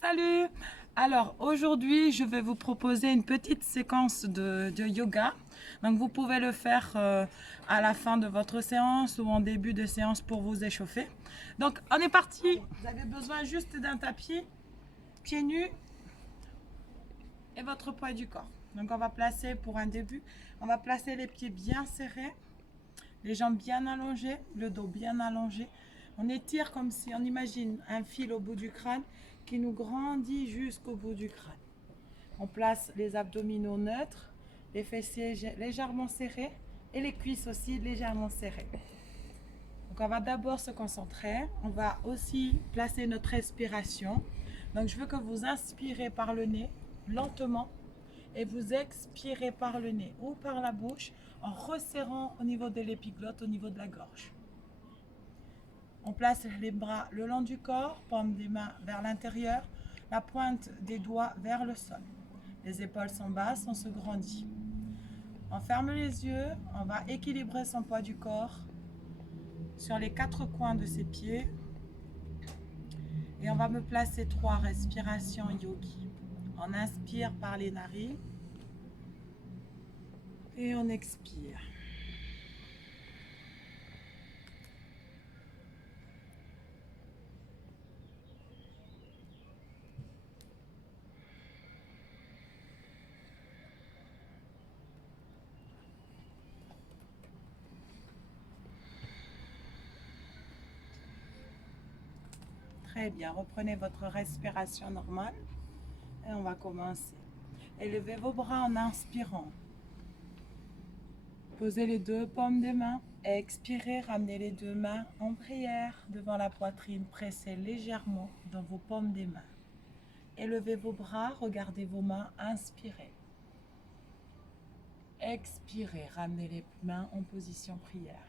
Salut! Alors aujourd'hui, je vais vous proposer une petite séquence de yoga. Donc vous pouvez le faire à la fin de votre séance ou en début de séance pour vous échauffer. Donc on est parti! Vous avez besoin juste d'un tapis, pieds nus et votre poids du corps. Donc on va placer pour un début, on va placer les pieds bien serrés, les jambes bien allongées, le dos bien allongé. On étire comme si on imagine un fil au bout du crâne qui nous grandit jusqu'au bout du crâne. On place les abdominaux neutres, les fessiers légèrement serrés et les cuisses aussi légèrement serrées. Donc on va d'abord se concentrer, on va aussi placer notre respiration. Donc je veux que vous inspirez par le nez lentement et vous expirez par le nez ou par la bouche en resserrant au niveau de l'épiglotte, au niveau de la gorge. On place les bras le long du corps, paume des mains vers l'intérieur, la pointe des doigts vers le sol. Les épaules sont basses, on se grandit. On ferme les yeux, on va équilibrer son poids du corps sur les quatre coins de ses pieds. Et on va me placer 3 respirations yogi. On inspire par les narines et on expire. Très bien, reprenez votre respiration normale et on va commencer. Élevez vos bras en inspirant. Posez les 2 paumes des mains. Expirez, ramenez les 2 mains en prière devant la poitrine. Pressez légèrement dans vos paumes des mains. Élevez vos bras, regardez vos mains, inspirez. Expirez, ramenez les mains en position prière.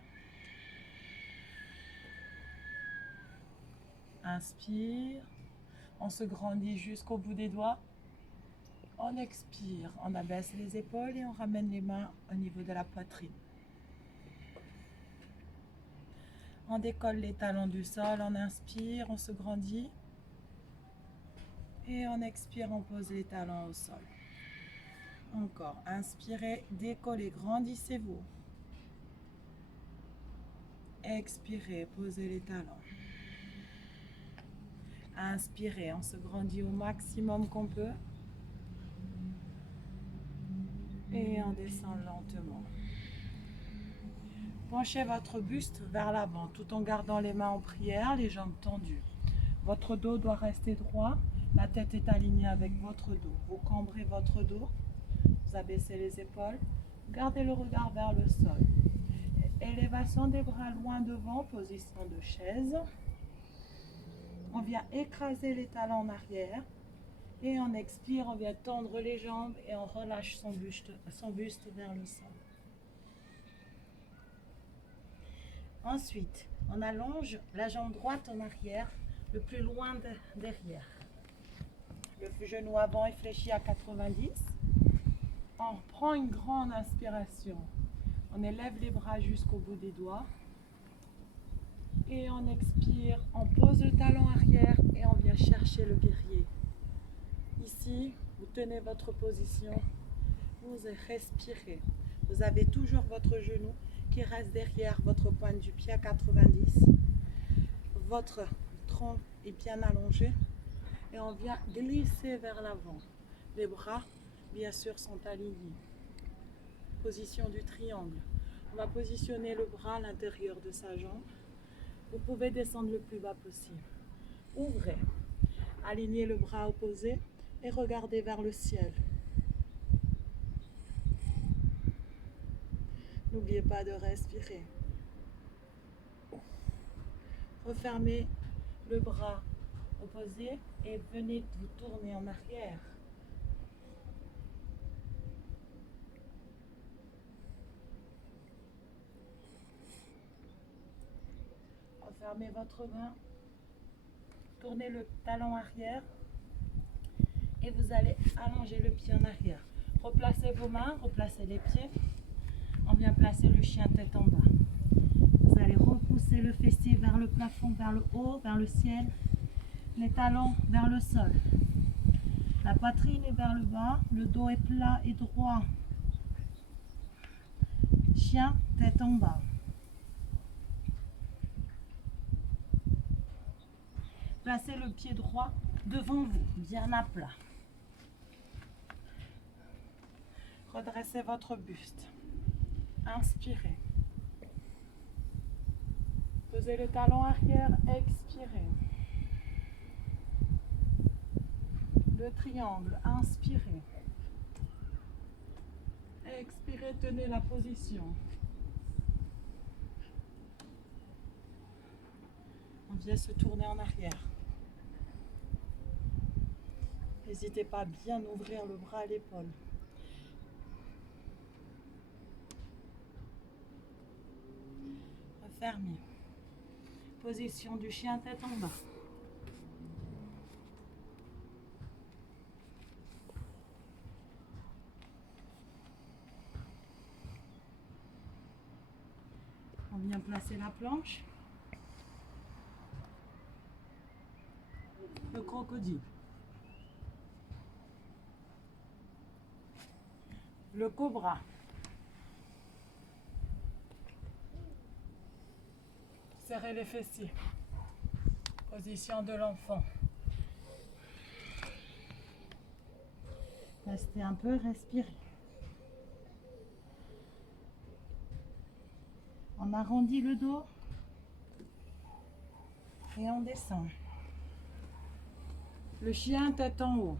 Inspire, on se grandit jusqu'au bout des doigts. On expire, on abaisse les épaules et on ramène les mains au niveau de la poitrine. On décolle les talons du sol, on inspire, on se grandit. Et on expire, on pose les talons au sol. Encore, inspirez, décollez, grandissez-vous. Expirez, posez les talons. Inspirez, on se grandit au maximum qu'on peut. Et on descend lentement. Penchez votre buste vers l'avant tout en gardant les mains en prière, les jambes tendues. Votre dos doit rester droit, la tête est alignée avec votre dos. Vous cambrez votre dos, vous abaissez les épaules, gardez le regard vers le sol. Élévation des bras loin devant, position de chaise. On vient écraser les talons en arrière et on expire, on vient tendre les jambes et on relâche son buste vers le sol. Ensuite, on allonge la jambe droite en arrière, le plus loin derrière. Le genou avant est fléchi à 90. On prend une grande inspiration. On élève les bras jusqu'au bout des doigts. Et on expire, on pose le talon arrière et on vient chercher le guerrier. Ici, vous tenez votre position, vous respirez. Vous avez toujours votre genou qui reste derrière votre pointe du pied à 90. Votre tronc est bien allongé et on vient glisser vers l'avant. Les bras, bien sûr, sont alignés. Position du triangle. On va positionner le bras à l'intérieur de sa jambe. Vous pouvez descendre le plus bas possible. Ouvrez. Alignez le bras opposé et regardez vers le ciel. N'oubliez pas de respirer. Refermez le bras opposé et venez vous tourner en arrière. Refermez votre main. Tournez le talon arrière et vous allez allonger le pied en arrière. Replacez vos mains, replacez les pieds. On vient placer le chien tête en bas. Vous allez repousser le fessier vers le plafond, vers le haut, vers le ciel. Les talons vers le sol. Poitrine est vers le bas, le dos est plat et droit. Chien, tête en bas. Placez le pied droit devant vous, bien à plat. Redressez votre buste. Inspirez. Posez le talon arrière, expirez. Le triangle, inspirez. Expirez, tenez la position. On vient se tourner en arrière. N'hésitez pas à bien ouvrir le bras et l'épaule. Fermez. Position du chien, tête en bas. On vient placer la planche. Le crocodile. Le cobra. Serrez les fessiers. Position de l'enfant. Restez un peu, respirez. On arrondit le dos et on descend. Le chien tête en haut.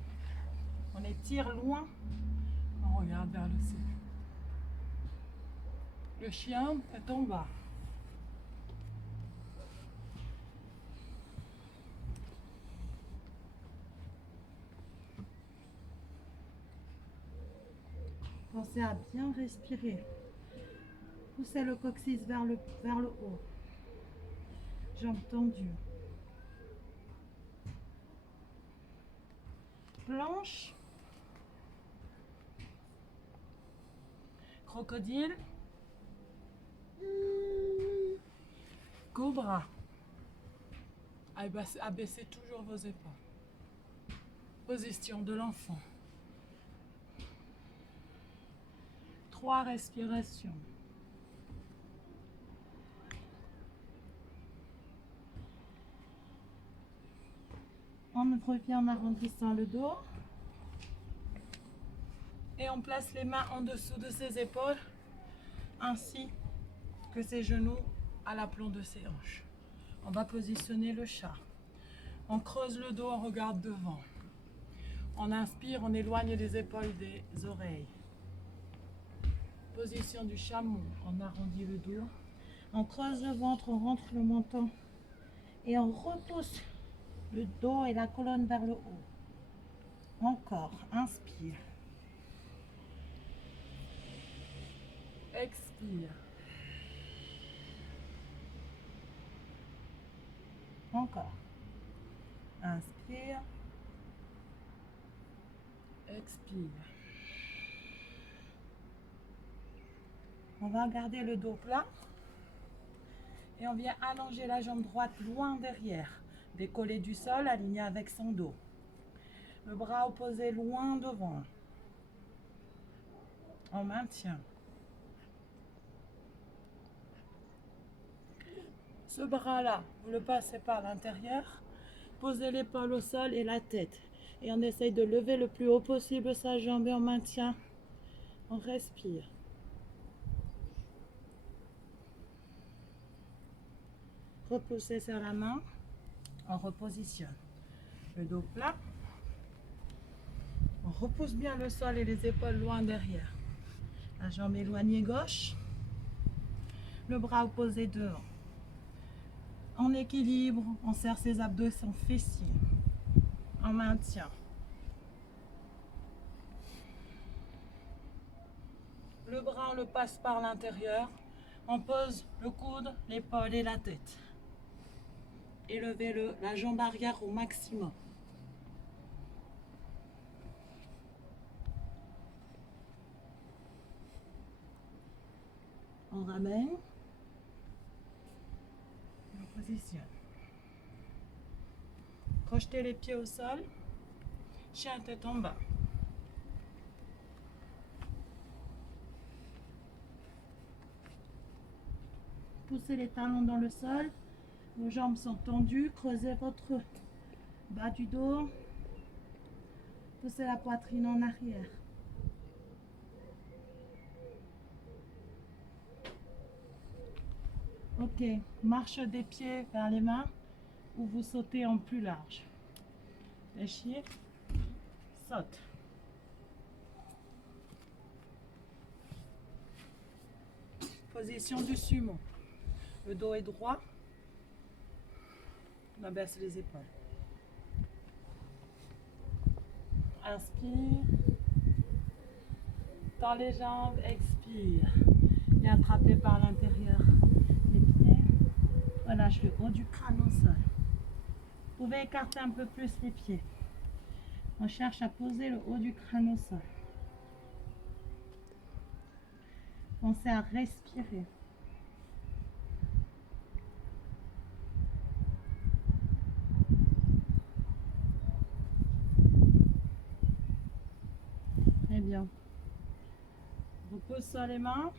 On étire loin. On regarde vers le ciel. Le chien tête en bas. Pensez à bien respirer. Poussez le coccyx vers le haut. Jambes tendues. Planche. Crocodile. Cobra. Abaissez toujours vos épaules. Position de l'enfant. 3 respirations. On revient en arrondissant le dos. Et on place les mains en dessous de ses épaules, ainsi que ses genoux à l'aplomb de ses hanches. On va positionner le chat. On creuse le dos, on regarde devant. On inspire, on éloigne les épaules des oreilles. Position du chameau, on arrondit le dos. On creuse le ventre, on rentre le menton. Et on repousse le dos et la colonne vers le haut. Encore, inspire. Expire. Encore. Inspire. Expire. On va garder le dos plat. Et on vient allonger la jambe droite loin derrière. Décoller du sol, aligné avec son dos. Le bras opposé loin devant. On maintient. Ce bras-là, vous le passez par l'intérieur. Posez l'épaule au sol et la tête. Et on essaye de lever le plus haut possible sa jambe et on maintient. On respire. Repoussez sur la main. On repositionne. Le dos plat. On repousse bien le sol et les épaules loin derrière. La jambe éloignée gauche. Le bras opposé devant. En équilibre, on serre ses abdos et son fessier. On maintient. Le bras, on le passe par l'intérieur. On pose le coude, l'épaule et la tête. Élevez la jambe arrière au maximum. On ramène. Positionne. Crochetez les pieds au sol Chien tête en bas. Poussez les talons dans le sol. Vos jambes sont tendues. Creusez votre bas du dos. Poussez la poitrine en arrière. Ok, marche des pieds vers les mains ou vous sautez en plus large. Fléchir, saute. Position du sumo. Le dos est droit. On abaisse les épaules. Inspire. Tends les jambes, expire. Et attrapez par l'intérieur les pieds. Relâche le haut du crâne au sol. Vous pouvez écarter un peu plus les pieds. On cherche à poser le haut du crâne au sol. Pensez à respirer. Très bien. Vous posez sur les mains.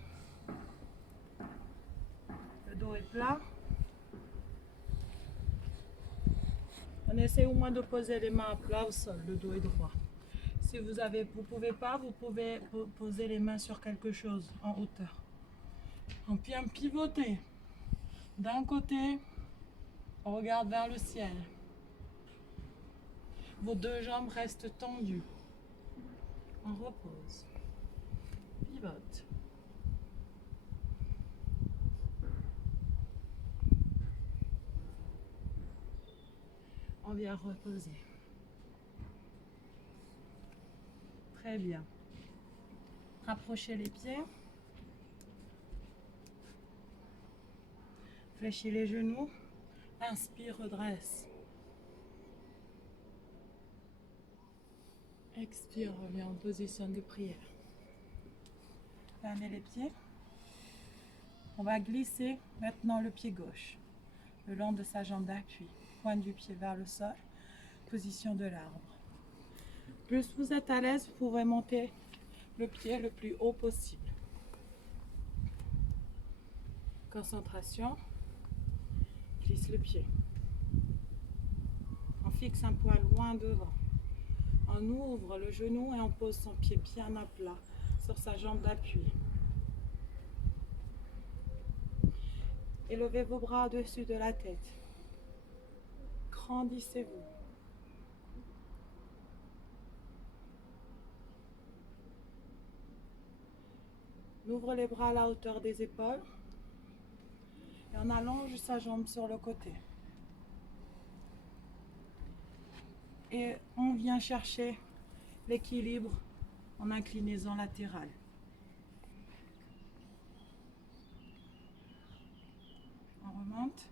Le dos est plat. On essaie au moins de poser les mains à plat au sol. Le dos est droit. Si vous pouvez pas, vous pouvez poser les mains sur quelque chose en hauteur. On vient pivoter. D'un côté, on regarde vers le ciel. Vos deux jambes restent tendues. On repose. Pivote. On vient reposer. Très bien. Rapprochez les pieds. Fléchis les genoux. Inspire, redresse. Expire, reviens en position de prière. Fermez les pieds. On va glisser maintenant le pied gauche le long de sa jambe d'appui. Pointe du pied vers le sol. Position de l'arbre. Plus vous êtes à l'aise, vous pouvez monter le pied le plus haut possible. Concentration. Glisse le pied. On fixe un poil loin devant. On ouvre le genou et on pose son pied bien à plat sur sa jambe d'appui. Élevez vos bras au-dessus de la tête. Grandissez-vous. On ouvre les bras à la hauteur des épaules et on allonge sa jambe sur le côté. Et on vient chercher l'équilibre en inclinaison latérale. On remonte.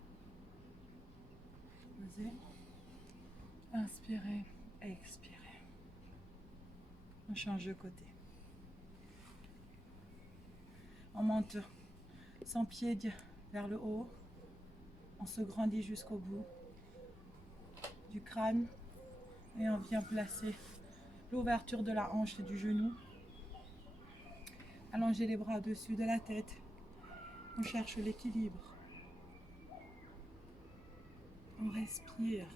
Posez. Inspirez, expirez. On change de côté. On monte son pied vers le haut. On se grandit jusqu'au bout du crâne et on vient placer l'ouverture de la hanche et du genou. Allongez les bras au-dessus de la tête. On cherche l'équilibre. On respire.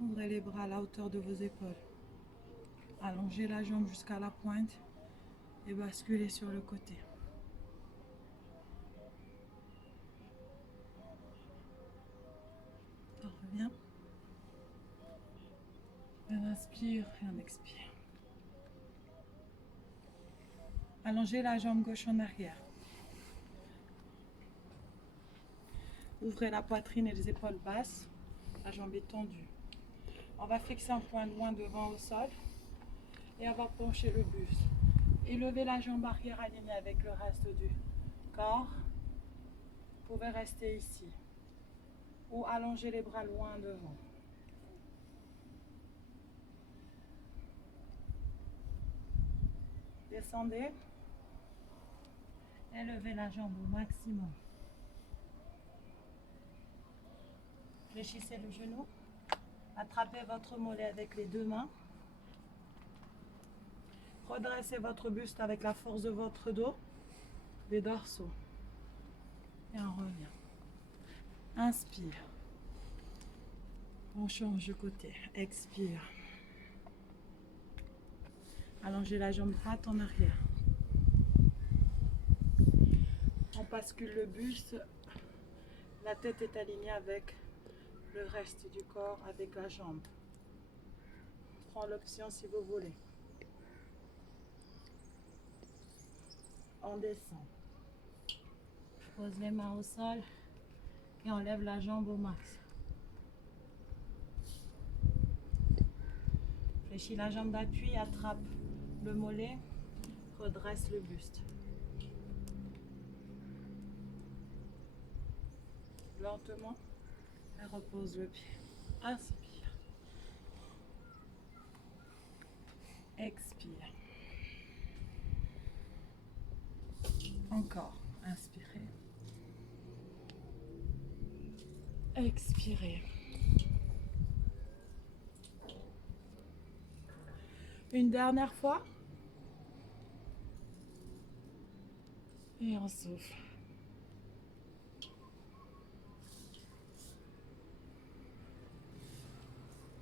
Ouvrez les bras à la hauteur de vos épaules. Allongez la jambe jusqu'à la pointe et basculez sur le côté. On revient. On inspire et on expire. Allongez la jambe gauche en arrière. Ouvrez la poitrine et les épaules basses. La jambe est tendue. On va fixer un point loin devant au sol et on va pencher le buste. Élevez la jambe arrière alignée avec le reste du corps. Vous pouvez rester ici ou allonger les bras loin devant. Descendez. Élevez la jambe au maximum. Fléchissez le genou. Attrapez votre mollet avec les deux mains. Redressez votre buste avec la force de votre dos, des dorsaux. Et on revient. Inspire. On change de côté. Expire. Allongez la jambe droite en arrière. On bascule le buste. La tête est alignée avec le reste du corps, avec la jambe. Prends l'option si vous voulez. On descend. Pose les mains au sol et on lève la jambe au max. Fléchis la jambe d'appui, attrape le mollet, redresse le buste. Lentement, et repose le pied. Inspire. Expire. Encore. Inspirez. Expirez. Une dernière fois. Et on souffle.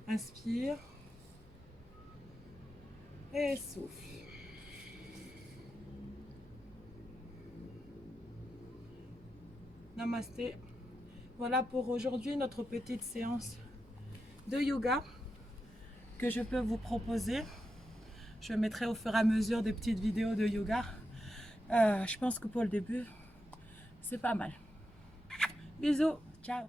Inspire. Et souffle. Namasté. Voilà pour aujourd'hui notre petite séance de yoga que je peux vous proposer. Je mettrai au fur et à mesure des petites vidéos de yoga. Je pense que pour le début, c'est pas mal. Bisous, ciao.